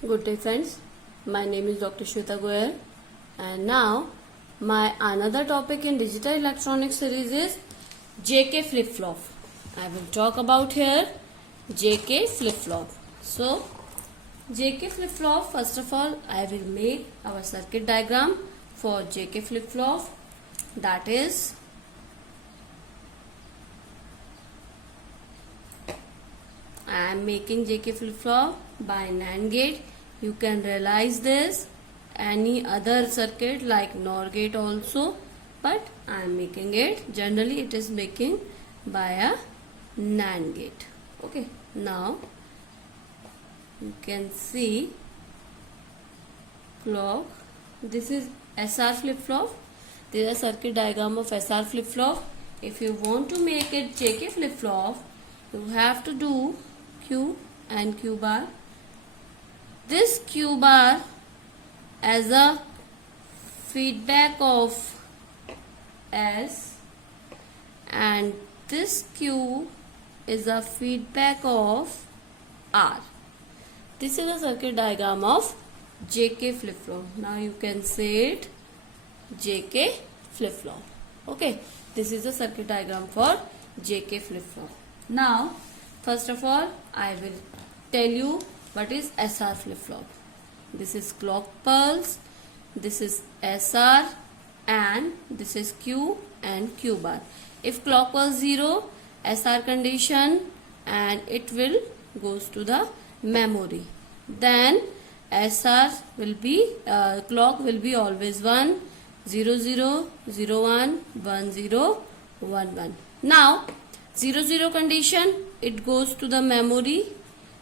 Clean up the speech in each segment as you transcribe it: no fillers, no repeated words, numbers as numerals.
Good day friends, my name is Dr. Shweta Goyal and now my another topic in digital electronics series is JK flip-flop. I will talk about here JK flip-flop. So JK flip-flop, first of all I will make our circuit diagram for JK flip-flop, that is I am making JK flip-flop by NAND gate. You can realize this any other circuit like NOR gate also, but I am making it, generally it is making by a NAND gate. Okay, now you can see clock. This is SR flip-flop. This is a circuit diagram of SR flip-flop. If you want to make it JK flip-flop, you have to do Q and Q bar. This Q bar as a feedback of S and this Q is a feedback of R. This is a circuit diagram of JK flip-flop. Now you can say it JK flip-flop. Okay, this is a circuit diagram for JK flip-flop. Now first of all, I will tell you what is SR flip-flop. This is clock pulse, this is SR and this is Q and Q bar. If clock pulse 0, SR condition and it will goes to the memory. Then SR will be, clock will be always 1, 0, 0, 0, 1, 1, 0, 1, 1. Now 0, 0 condition, it goes to the memory.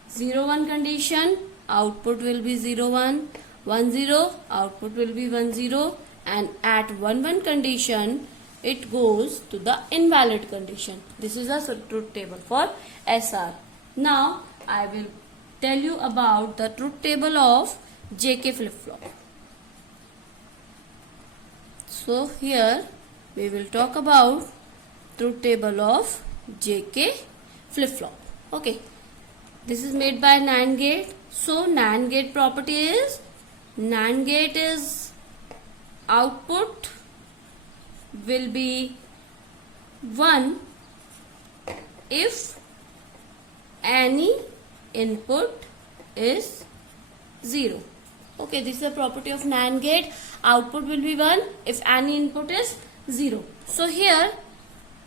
0, 1 condition, output will be 0, 1. 1, 0, output will be 1, 0. And at 1, 1 condition, it goes to the invalid condition. This is a truth table for SR. Now, I will tell you about the truth table of JK flip-flop. So, here we will talk about truth table of JK flip-flop. Okay, this is made by NAND gate. So NAND gate property is, NAND gate is output will be 1 if any input is 0. Okay, this is the property of NAND gate. Output will be 1 if any input is 0. So here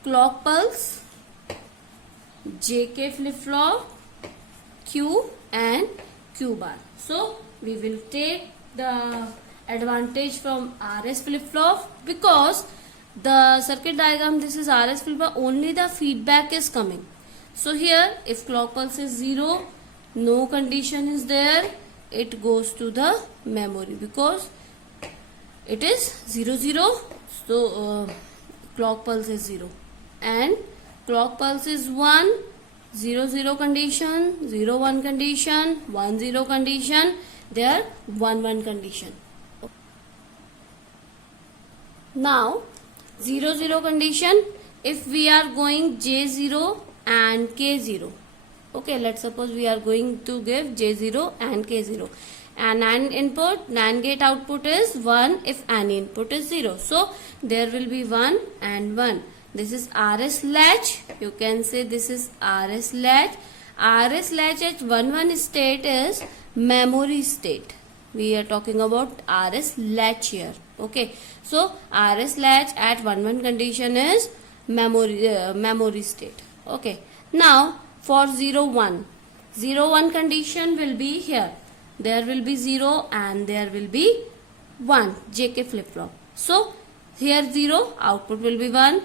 clock pulse, JK flip-flop, Q and Q bar. So we will take the advantage from RS flip-flop because the circuit diagram, this is RS flip-flop, only the feedback is coming. So here if clock pulse is 0, no condition is there, it goes to the memory because it is 0, 0. So clock pulse is 0 and clock pulse is 1, 0, 0 condition, 0, 1 condition, 1, 0 condition, there 1, 1 condition. Now 0, 0 condition, if we are going J0 and K0. Okay, let's suppose we are going to give J0 and K0. And NAND input, NAND gate output is 1 if any input is 0. So there will be 1 and 1. This is RS latch. You can say this is RS latch. RS latch at 1, 1 state is memory state. We are talking about RS latch here. Okay. So RS latch at 1, 1 condition is memory state. Okay. Now for 0, 1. 0, 1 condition will be here. There will be 0 and there will be 1. JK flip-flop. So here 0, output will be 1.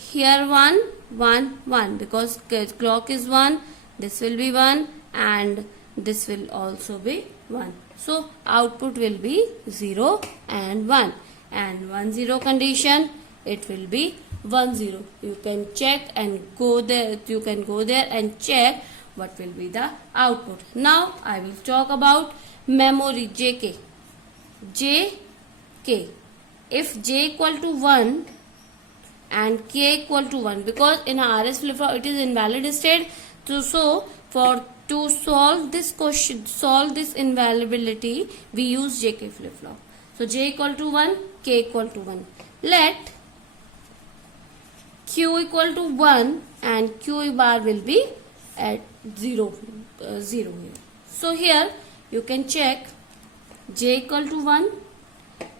Here 1, 1, 1 because clock is 1, this will be 1 and this will also be 1. So output will be 0 and 1 and 1, 0 condition, it will be 1, 0. You can check and go there, you can go there and check what will be the output. Now I will talk about memory JK. JK. If J equal to 1 and K equal to 1 because in a RS flip-flop it is invalid state. So for to solve this question, solve this invalidity, we use JK flip-flop. So J equal to 1, K equal to 1. Let Q equal to 1 and Q bar will be at 0 here. So here you can check J equal to 1,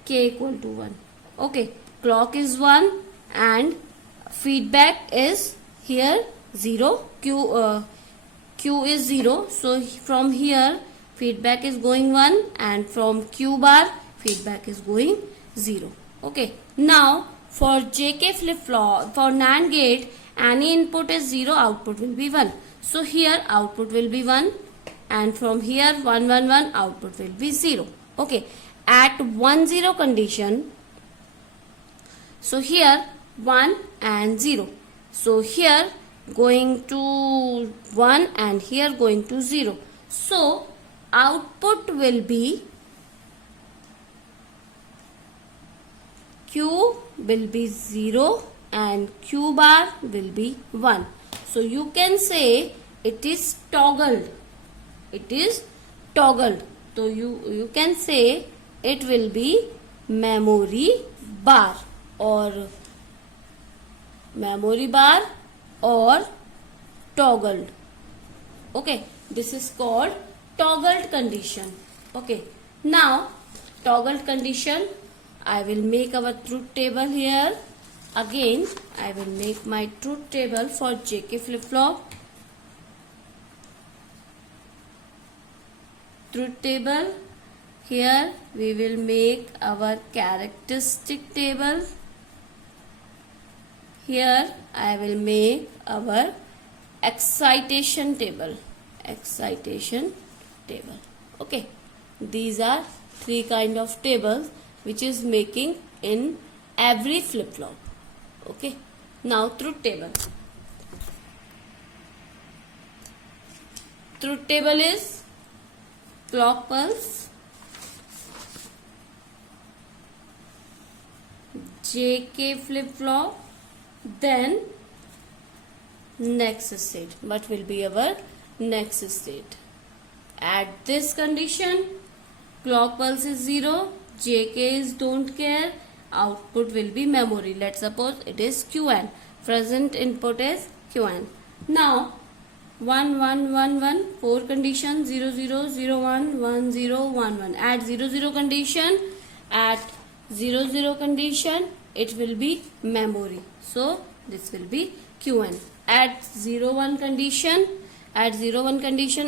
K equal to 1. Okay, clock is 1 and feedback is here 0. Q is 0. So from here feedback is going 1 and from Q bar feedback is going 0. Okay. Now for JK flip-flop, for NAND gate, any input is 0, output will be 1. So here output will be 1 and from here 1 1 1 output will be 0. Okay. At 1 0 condition, so here 1 and 0. So here going to 1 and here going to 0. So output will be Q will be 0 and Q bar will be 1. So you can say it is toggled. It is toggled. So you can say it will be memory bar or toggled. Okay, this is called toggled condition. Okay, now toggled condition, I will make our truth table here. Again I will make my truth table for JK flip-flop. Truth table, here we will make our characteristic table. Here I will make our excitation table. Okay, these are three kind of tables which is making in every flip-flop. Okay, now truth table. Truth table is clock pulse, JK flip-flop, then next state. What will be our next state? At this condition, clock pulse is 0, JK is don't care, output will be memory. Let's suppose it is QN. Present input is QN. Now 1 1 1 1, 4 condition, 0 0 0 1 1 0 1 1. At 0 0 condition, at 0 0 condition it will be memory. So this will be QN. At 0 1 condition,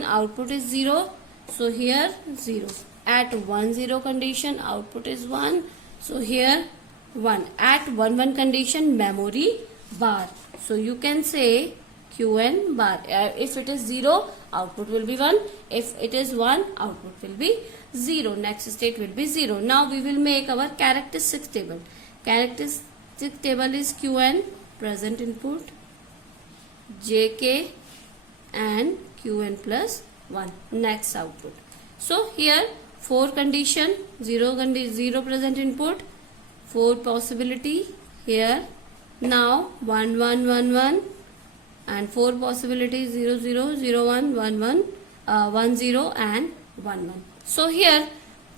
output is 0. So here 0. At 1 0 condition, output is 1. So here 1. At 1 1 condition, memory bar. So you can say QN bar. If it is 0, output will be 1. If it is 1, output will be 0. Next state will be 0. Now we will make our characteristic table. Characteristic table is QN, present input, JK and QN plus 1, next output. So here 4 condition, 0 present input, 4 possibility here. Now 1 1 1 1 and 4 possibilities, 0 0 0 1 1 1 1 0 and 1 1. So here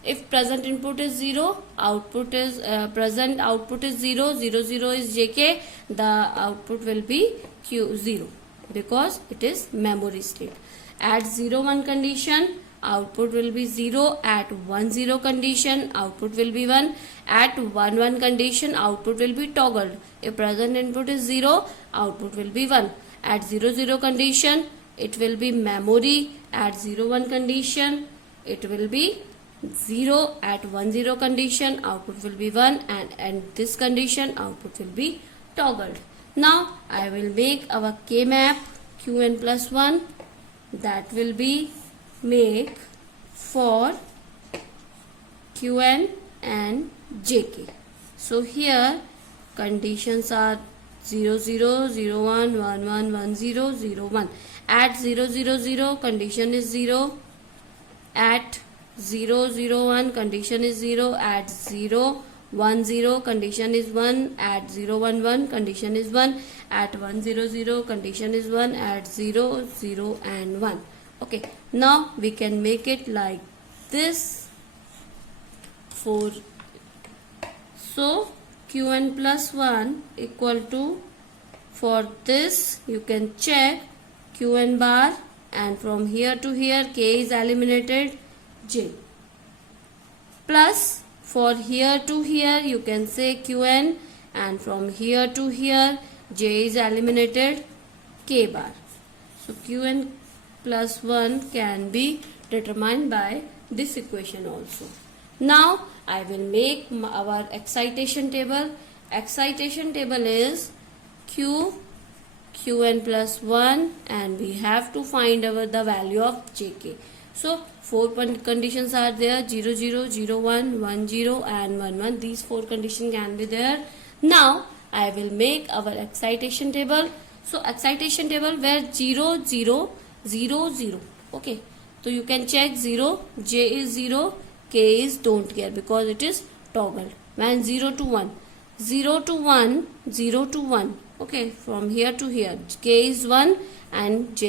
if present input is 0, output is present output is 0, 0 0 is JK, the output will be Q0 because it is memory state. At 0 1 condition, output will be 0. At 1 0 condition, output will be 1. At 1 1 condition, output will be toggled. If present input is 0, output will be 1. At 0 0 condition, it will be memory. At 0 1 condition, it will be 0. At 1 0 condition, output will be 1, and this condition output will be toggled. Now I will make our K map QN plus 1, that will be make for QN and JK. So here conditions are 0 0 0 1 1 1 1 0 0 1. At 0 0 0 condition is 0. At 0 0 1 condition is 0. At 0 1 0 condition is 1. At 0 1 1 condition is 1. At 1 0 0 condition is 1. At 0 0 and 1. Okay, now we can make it like this. So Qn plus 1 equal to, for this you can check Qn bar, and from here to here k is eliminated, j, plus for here to here you can say Qn, and from here to here j is eliminated, k bar. So Qn plus 1 can be determined by this equation also. Now I will make our excitation table. Excitation table is Qn plus 1, and we have to find the value of jk. So 4 conditions are there: 0, 0, 0, 1, 1, 0 and 1, 1. These 4 conditions can be there. Now I will make our excitation table. So excitation table where 0, 0, 0, 0. Okay, so you can check 0, j is 0, k is don't care because it is toggled. When 0 to 1, 0 to 1, 0 to 1. Okay, from here to here k is 1 and j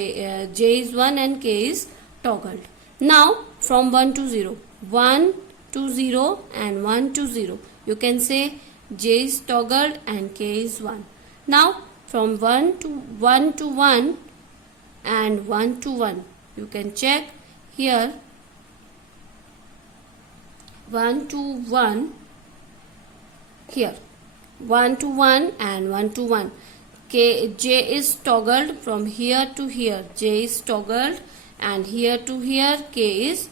is 1 and k is toggled. Now from 1 to 0, 1 to 0 and 1 to 0, you can say j is toggled and k is 1. Now from 1 to 1 and 1 to 1, you can check here 1 to 1, here 1 to 1 and 1 to 1. J is toggled from here to here, j is toggled, and here to here k is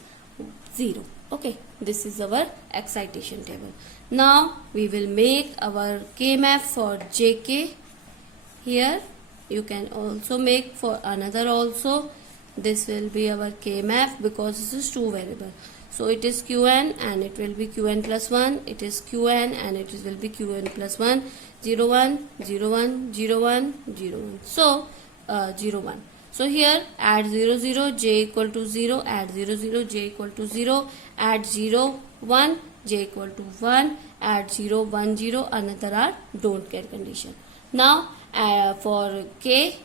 0. Okay, this is our excitation table. Now we will make our k map for jk. Here you can also make for another also. This will be our k map because this is 2 variable. So it is Qn and it will be Qn plus 1. It is Qn and it will be Qn plus 1. 0, 1, 0, 1, 0, 1, 0, 1. So 0, 1. So here add 0, 0, j equal to 0, add 0, 0, j equal to 0, add 0, 1, j equal to 1, add 0, 1, 0, another are don't care condition. Now for k,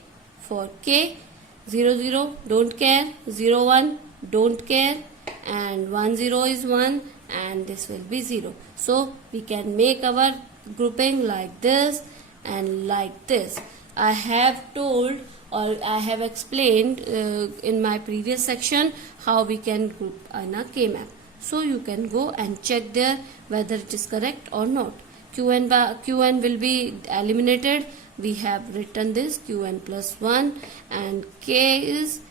0, 0, don't care, 0, 1, don't care, and 1, 0 is 1, and this will be 0. So we can make our grouping like this and like this. I have told or I have explained in my previous section how we can group in a k map. So you can go and check there whether it is correct or not. Qn will be eliminated. We have written this Qn plus 1, and Qn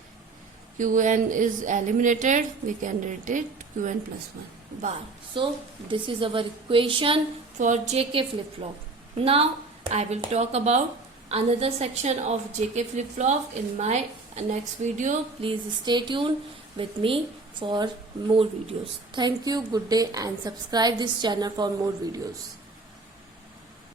is eliminated. We can write it Qn plus 1 bar. So this is our equation for JK flip-flop. Now I will talk about another section of JK flip-flop in my next video. Please stay tuned with me for more videos. Thank you, good day, and subscribe this channel for more videos.